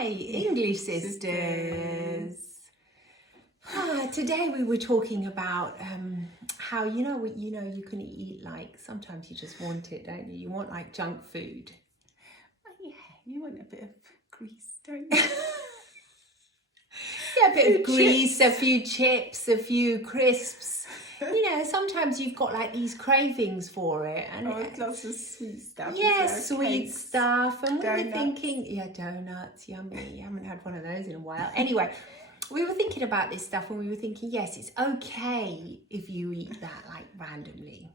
Hi, English sisters. Today we were talking about how you can eat, like, sometimes you just want it, don't you? You want like junk food. Oh, yeah, you want a bit of grease, don't you? Yeah, a bit of grease, a few chips, a few crisps. Sometimes you've got like these cravings for it, and lots of sweet stuff. yes, sweet Cakes, stuff. And we were donuts. thinking, yeah, donuts, yummy. You haven't had one of those in a while. Anyway, we were thinking about this stuff, and we were thinking, yes, it's okay if you eat that like randomly.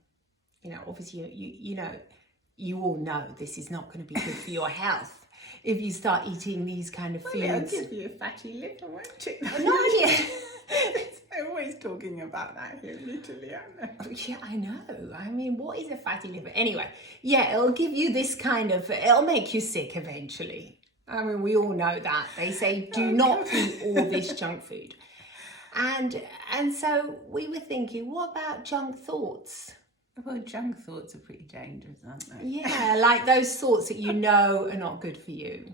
Obviously, you all know this is not going to be good for your health if you start eating these kind of foods. Well, it'll give you a fatty liver, won't it? No, yeah. They're always talking about that here in Italy, aren't they? Yeah, I know. I mean, what is a fatty liver? Anyway, yeah, it'll give you this kind of, it'll make you sick eventually. I mean, we all know that. They say, do not eat all this junk food. And so we were thinking, what about junk thoughts? Well, junk thoughts are pretty dangerous, aren't they? Yeah, like those thoughts that you know are not good for you.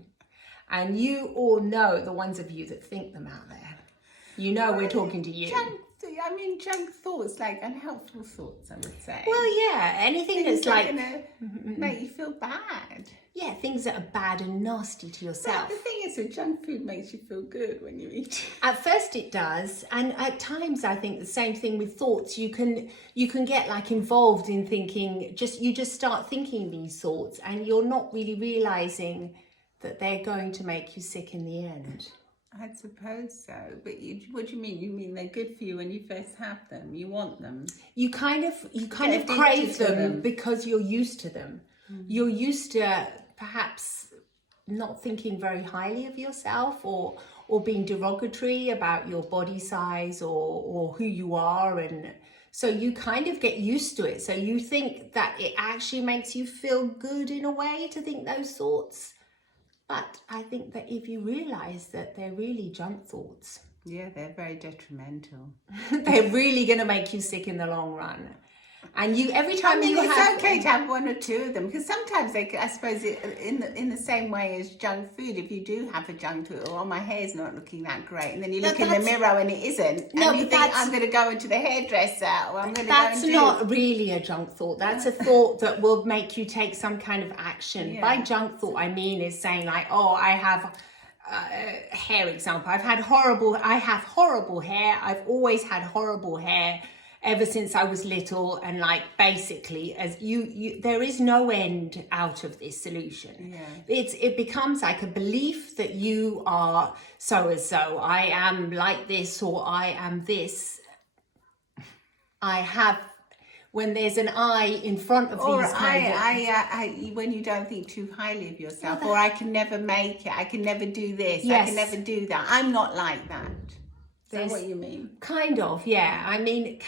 And you all know the ones of you that think them out there. You know we're talking to you. Junk thoughts, like unhelpful thoughts, I would say. Well, yeah, anything Things that's like... gonna make you feel bad. Yeah, things that are bad and nasty to yourself. But the thing is, that junk food makes you feel good when you eat it. At first it does, and at times I think the same thing with thoughts. You can get like involved in thinking, you just start thinking these thoughts, and you're not really realizing that they're going to make you sick in the end. I suppose so, but what do you mean? You mean they're good for you when you first have them? You want them? You kind of crave them because you're used to them. Mm-hmm. You're used to perhaps not thinking very highly of yourself, or being derogatory about your body size or who you are, and so you kind of get used to it. So you think that it actually makes you feel good in a way to think those thoughts. But I think that if you realise that they're really junk thoughts. Yeah, they're very detrimental. They're really going to make you sick in the long run. And every time it's okay to have one or two of them, because sometimes I suppose in the same way as junk food, if you do have a junk food, oh, my hair's not looking that great, and then you look in the mirror and it isn't, and you think, I'm going to go into the hairdresser, or I'm going to go and do... That's not really a junk thought. That's a thought that will make you take some kind of action. Yeah. By junk thought, I mean is saying like, oh, I have... hair example. I have horrible hair. I've always had horrible hair ever since I was little, and like basically as you there is no end out of this solution. Yeah. It becomes like a belief that you are so and so. I am like this, or I am this. I have, when there's an I in front of these when you don't think too highly of yourself, or I can never make it, I can never do this, yes. I can never do that. I'm not like that. Is that what you mean? Kind of, yeah. I mean,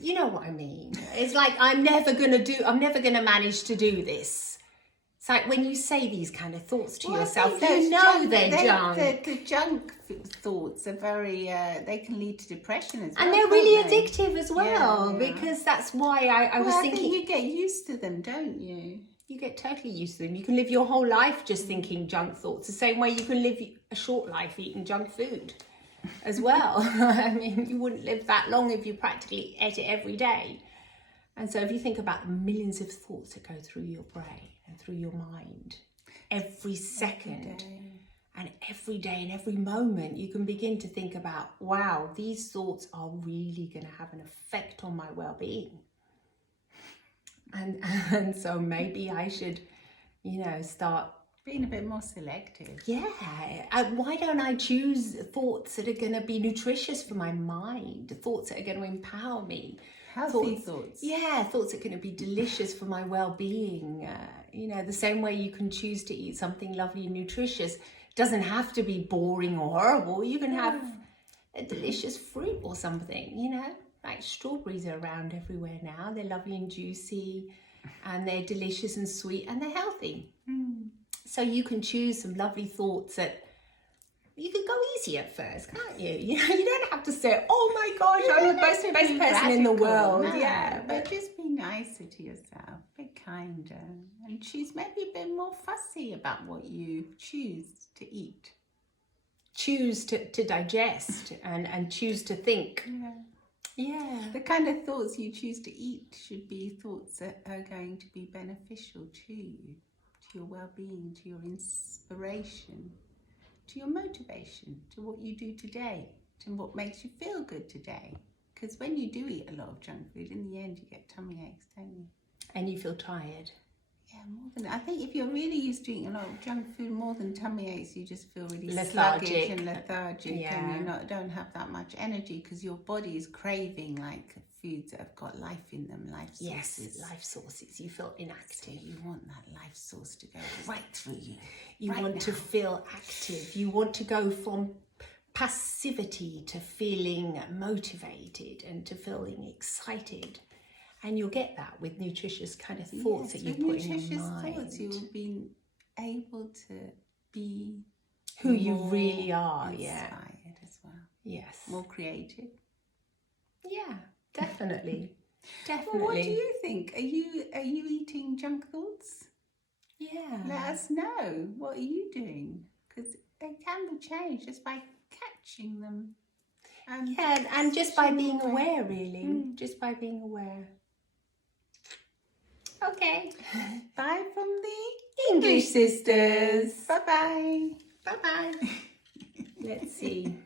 you know what I mean. It's like, I'm never gonna manage to do this. It's like when you say these kind of thoughts to yourself, you know they're junk. The junk thoughts are very, they can lead to depression as well. And they're really addictive as well, because that's why I was thinking... I think you get used to them, don't you? You get totally used to them. You can live your whole life just thinking junk thoughts, the same way you can live a short life eating junk food as well. I mean, you wouldn't live that long if you practically ate it every day. And so if you think about the millions of thoughts that go through your brain and through your mind every second and every day and every moment, you can begin to think about, wow, these thoughts are really going to have an effect on my well-being. And so maybe I should, start being a bit more selective. Yeah. Why don't I choose thoughts that are going to be nutritious for my mind, thoughts that are going to empower me? Healthy thoughts. Yeah, thoughts that are going to be delicious for my well-being. The same way you can choose to eat something lovely and nutritious. It doesn't have to be boring or horrible. You can have a delicious fruit or something, Like strawberries are around everywhere now. They're lovely and juicy, and they're delicious and sweet, and they're healthy. Mm. So you can choose some lovely thoughts that you could go easy at first, can't you? You don't have to say, oh my gosh, I'm the best person in the world. No, but just be nicer to yourself, be kinder, and choose maybe a bit more fussy about what you choose to eat. choose to digest and choose to think. Yeah. The kind of thoughts you choose to eat should be thoughts that are going to be beneficial to you, to your well-being, to your inspiration, to your motivation, to what you do today, to what makes you feel good today. Because when you do eat a lot of junk food, in the end you get tummy aches, don't you? And you feel tired. Yeah, more than I think if you're really used to eating a lot of junk food, more than tummy aches, you just feel really sluggish and lethargic, and you don't have that much energy because your body is craving like foods that have got life in them, life sources. Yes, life sources. You feel inactive. So you want that life source to go right through you. You want to feel active. You want to go from passivity to feeling motivated and to feeling excited. And you'll get that with nutritious kind of thoughts that you put in your mind. Thoughts, you will be able to be who you really are. Inspired as well. Yes. More creative. Yeah, definitely. Definitely. Well, what do you think? Are you eating junk thoughts? Yeah. Let us know. What are you doing? Because they can be changed just by catching them. And just by being aware, really. Just by being aware. Okay. Bye from the English sisters. Bye-bye. Bye-bye. Let's see.